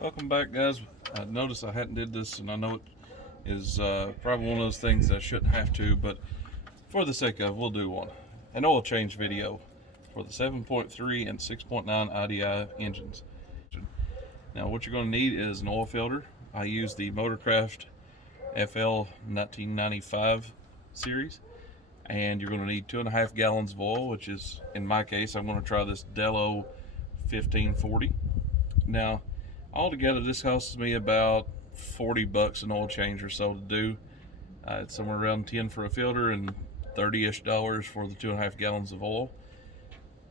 Welcome back, guys. I noticed I hadn't did this, and I know it is probably one of those things that I shouldn't have to, but for the sake of, we'll do one. An oil change video for the 7.3 and 6.9 IDI engines. Now what you're going to need is an oil filter. I use the Motorcraft FL 1995 series, and you're going to need 2.5 gallons of oil, which is, in my case, I'm going to try this Dello 1540. Now altogether this costs me about $40 an oil change or so to do. It's somewhere around 10 for a filter and $30-ish for the 2.5 gallons of oil.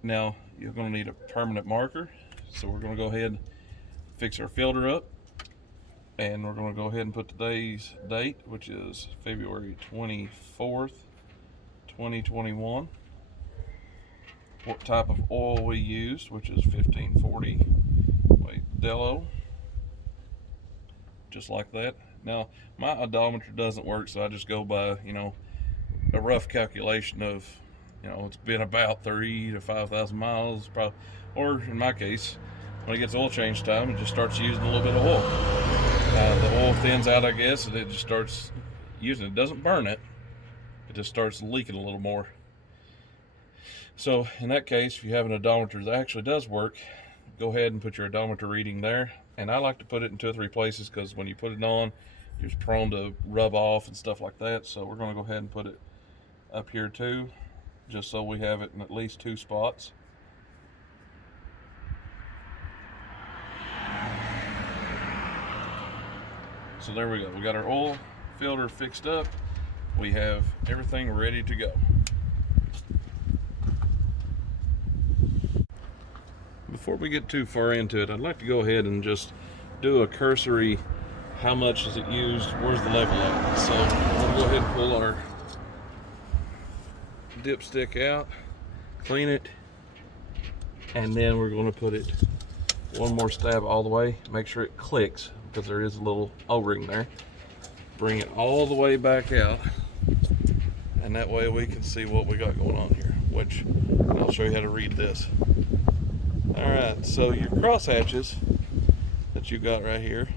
Now you're going to need a permanent marker, so we're going to go ahead and fix our filter up, and we're going to go ahead and put today's date, which is February 24th 2021, what type of oil we used, which is 1540 Dello, just like that. Now my odometer doesn't work, so I just go by, a rough calculation of, it's been about 3,000 to 5,000 miles probably, or in my case, when it gets oil change time, it just starts using a little bit of oil. The oil thins out, I guess, and it just starts using it. It doesn't burn it, it just starts leaking a little more. So in that case, if you have an odometer that actually does work, go ahead and put your odometer reading there. And I like to put it in 2 or 3 places, because when you put it on, you're prone to rub off and stuff like that. So we're going to go ahead and put it up here too, just so we have it in at least 2 spots. So there we go. We got our oil filter fixed up. We have everything ready to go. Before we get too far into it, I'd like to go ahead and just do a cursory, how much is it used, where's the level at. So we'll go ahead and pull our dipstick out, clean it, and then we're going to put it one more stab all the way, make sure it clicks, because there is a little O-ring there. Bring it all the way back out, and that way we can see what we got going on here, which I'll show you how to read this. Alright, so your cross hatches that you got right here,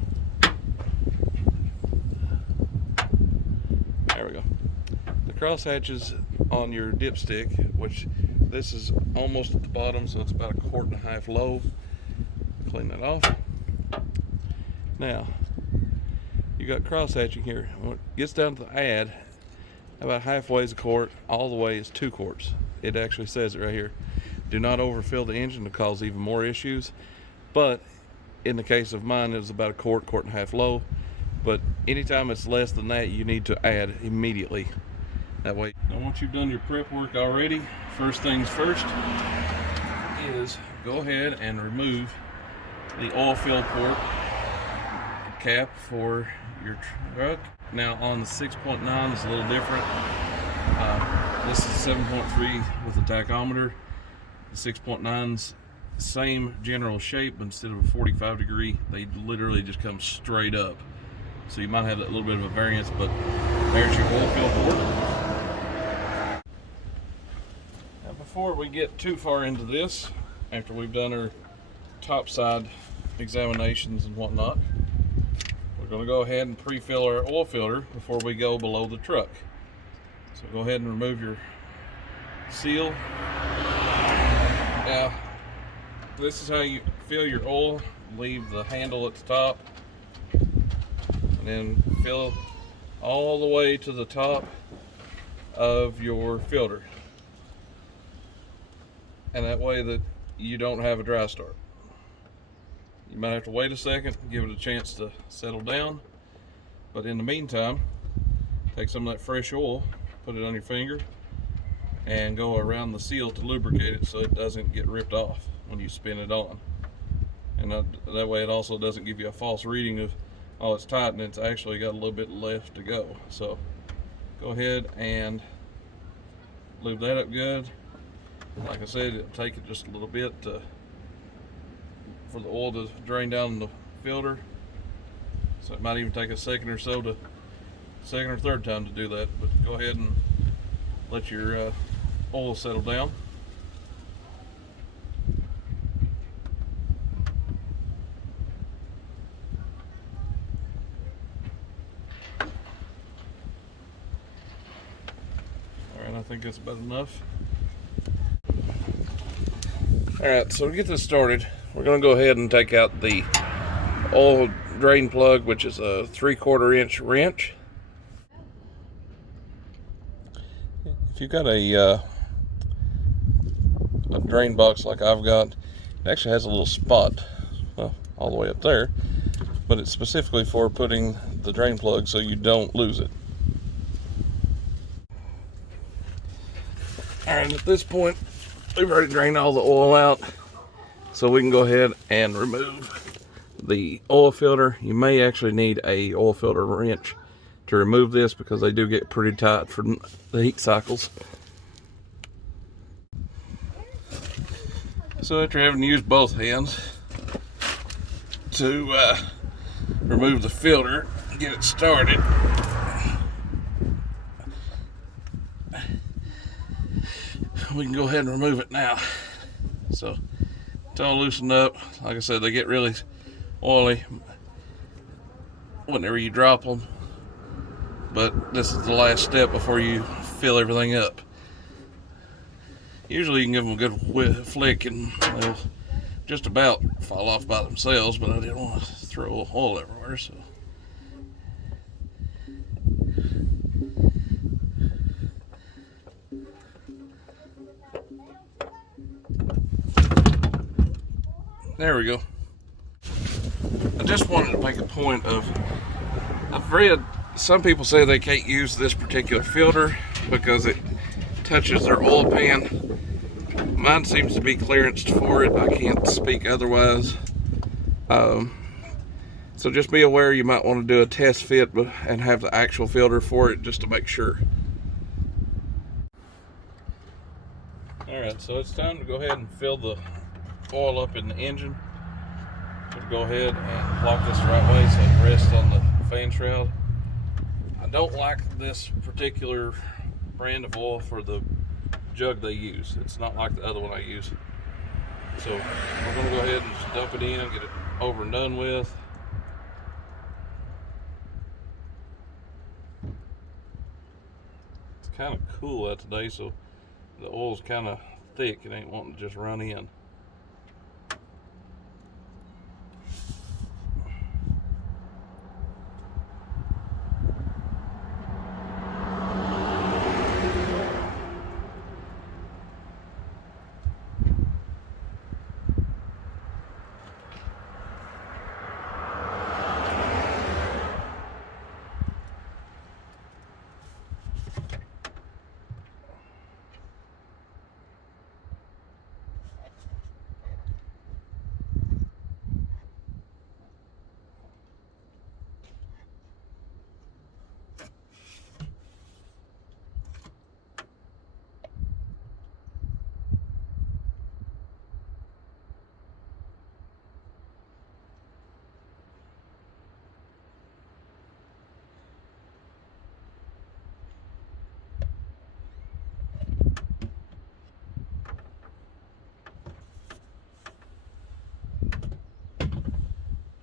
there we go. The cross hatches on your dipstick, which this is almost at the bottom, so it's about 1.5 quart low. Clean that off. Now, you got cross hatching here. When it gets down to the add, about halfway is a quart, all the way is 2 quarts. It actually says it right here. Do not overfill the engine to cause even more issues. But in the case of mine, it was about 1.5 quart low. But anytime it's less than that, you need to add immediately. That way. Now once you've done your prep work already, first things first is go ahead and remove the oil fill port cap for your truck. Now on the 6.9 it's a little different. This is 7.3 with a tachometer. The 6.9's same general shape, but instead of a 45 degree, they literally just come straight up. So you might have that little bit of a variance, but there's your oil fill port. Now before we get too far into this, after we've done our top side examinations and whatnot, we're going to go ahead and pre-fill our oil filter before we go below the truck. So go ahead and remove your seal. Now, this is how you fill your oil. Leave the handle at the top, and then fill all the way to the top of your filter. And that way that you don't have a dry start. You might have to wait a second, give it a chance to settle down. But in the meantime, take some of that fresh oil, put it on your finger, and go around the seal to lubricate it so it doesn't get ripped off when you spin it on. And that way it also doesn't give you a false reading of, oh, it's tight, and it's actually got a little bit left to go. So go ahead and lube that up good. Like I said, it'll take it just a little bit for the oil to drain down the filter. So it might even take a second or so second or third time to do that, but go ahead and let your oil settle down. think that's about enough. Alright, so to get this started, we're going to go ahead and take out the oil drain plug, which is a 3/4 inch wrench. If you've got a drain box like I've got, it actually has a little spot all the way up there, but it's specifically for putting the drain plug so you don't lose it. Alright, at this point we've already drained all the oil out, so we can go ahead and remove the oil filter. You may actually need a oil filter wrench to remove this because they do get pretty tight from the heat cycles. So after having used both hands to remove the filter and get it started, we can go ahead and remove it now. So it's all loosened up. Like I said, they get really oily whenever you drop them, but this is the last step before you fill everything up. Usually you can give them a good flick and they'll just about fall off by themselves, but I didn't want to throw oil everywhere, so. There we go. I just wanted to make a point of, I've read some people say they can't use this particular filter because it touches their oil pan. Mine seems to be clearanced for it. I can't speak otherwise. So just be aware you might want to do a test fit and have the actual filter for it just to make sure. Alright, so it's time to go ahead and fill the oil up in the engine. We'll go ahead and lock this the right way so it rests on the fan shroud. I don't like this particular brand of oil for the jug they use. It's not like the other one I use. So we're going to go ahead and just dump it in and get it over and done with. It's kind of cool out today, so the oil's kind of thick. It ain't wanting to just run in.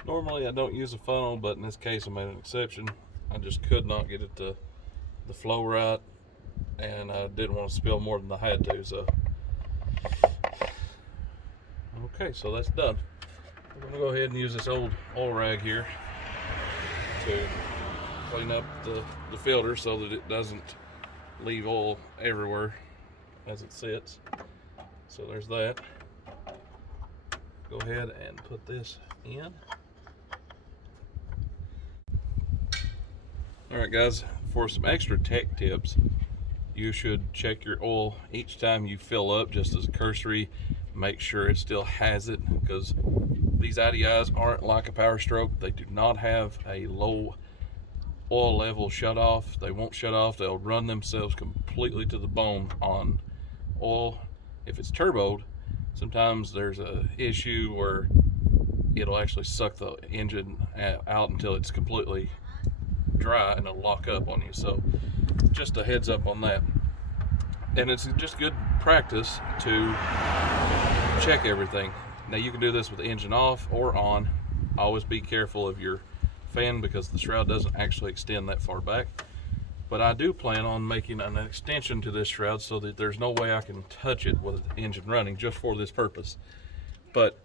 Normally I don't use a funnel, but in this case I made an exception. I just could not get it to the flow right, and I didn't want to spill more than I had to, so. Okay, so that's done. I'm gonna go ahead and use this old oil rag here to clean up the filter so that it doesn't leave oil everywhere as it sits. So there's that. Go ahead and put this in. Alright guys, for some extra tech tips, you should check your oil each time you fill up, just as a cursory. Make sure it still has it, because these IDIs aren't like a Power Stroke. They do not have a low oil level shut off. They won't shut off. They'll run themselves completely to the bone on oil. If it's turboed, sometimes there's a issue where it'll actually suck the engine out until it's completely dry and it'll lock up on you. So just a heads up on that. And it's just good practice to check everything. Now you can do this with the engine off or on. Always be careful of your fan because the shroud doesn't actually extend that far back. But I do plan on making an extension to this shroud so that there's no way I can touch it with the engine running, just for this purpose. But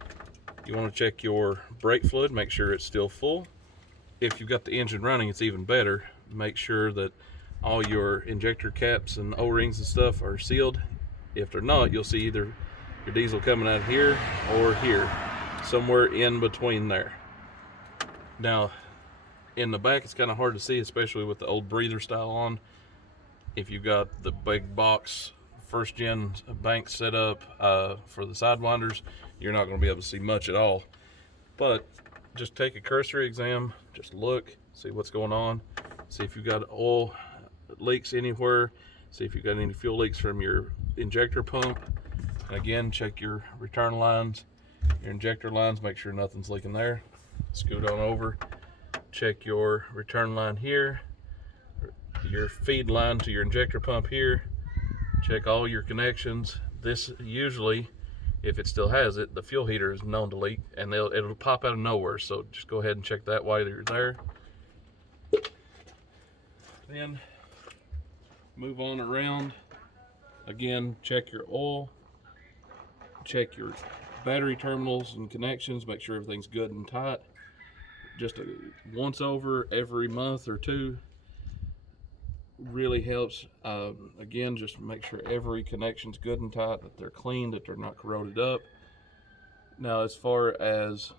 you want to check your brake fluid, make sure it's still full. If you've got the engine running, it's even better. Make sure that all your injector caps and O-rings and stuff are sealed. If they're not, you'll see either your diesel coming out here or here, somewhere in between there. Now, in the back, it's kind of hard to see, especially with the old breather style on. If you've got the big box first gen bank set up for the sidewinders, you're not going to be able to see much at all. But just take a cursory exam, just look, see what's going on, see if you've got oil leaks anywhere, see if you've got any fuel leaks from your injector pump. And again, check your return lines, your injector lines, make sure nothing's leaking there. Scoot on over, check your return line here, your feed line to your injector pump here, check all your connections. This usually, if it still has it, the fuel heater is known to leak, and it'll pop out of nowhere, so just go ahead and check that while you're there. Then move on around. Again, check your oil, check your battery terminals and connections, make sure everything's good and tight. Just a once over every month or two really helps. Again, just make sure every connection's good and tight, that they're clean, that they're not corroded up. Now, as far as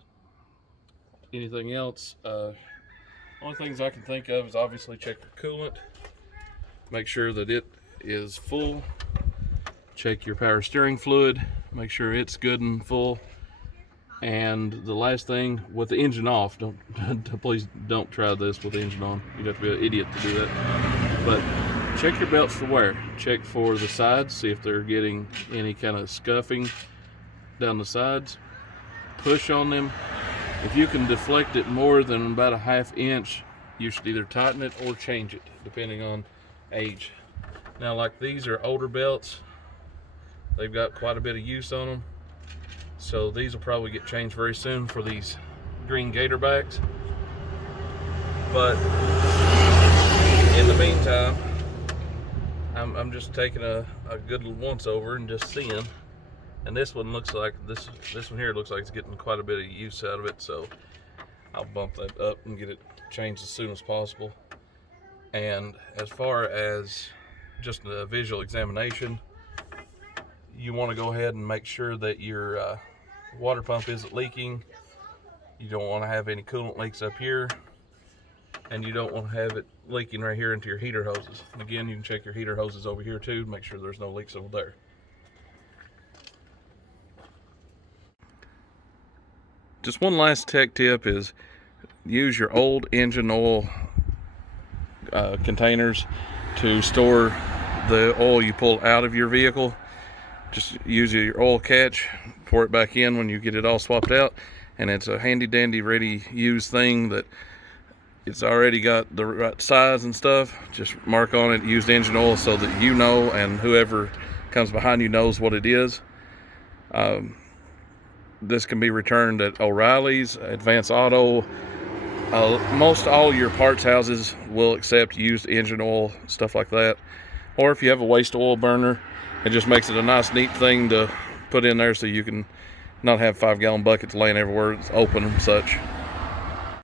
anything else, only things I can think of is obviously check your coolant, make sure that it is full. Check your power steering fluid, make sure it's good and full. And the last thing, with the engine off, please don't try this with the engine on. You'd have to be an idiot to do that. But check your belts for wear. Check for the sides, see if they're getting any kind of scuffing down the sides. Push on them. If you can deflect it more than about a ½ inch, you should either tighten it or change it, depending on age. Now, like these are older belts. They've got quite a bit of use on them. So these will probably get changed very soon for these green gator backs. But in the meantime, I'm just taking a good once over and just seeing. And this one looks like, this one here looks like it's getting quite a bit of use out of it. So I'll bump that up and get it changed as soon as possible. And as far as just a visual examination, you want to go ahead and make sure that your water pump isn't leaking. You don't want to have any coolant leaks up here, and you don't want to have it leaking right here into your heater hoses. And again, you can check your heater hoses over here too, make sure there's no leaks over there. Just one last tech tip is use your old engine oil containers to store the oil you pull out of your vehicle. Just use your oil catch, pour it back in when you get it all swapped out, and it's a handy dandy ready use thing that it's already got the right size and stuff. Just mark on it used engine oil so that you know, and whoever comes behind you knows what it is. This can be returned at O'Reilly's, Advance Auto. Most all your parts houses will accept used engine oil, stuff like that. Or if you have a waste oil burner, it just makes it a nice, neat thing to put in there so you can not have 5-gallon buckets laying everywhere. It's open and such.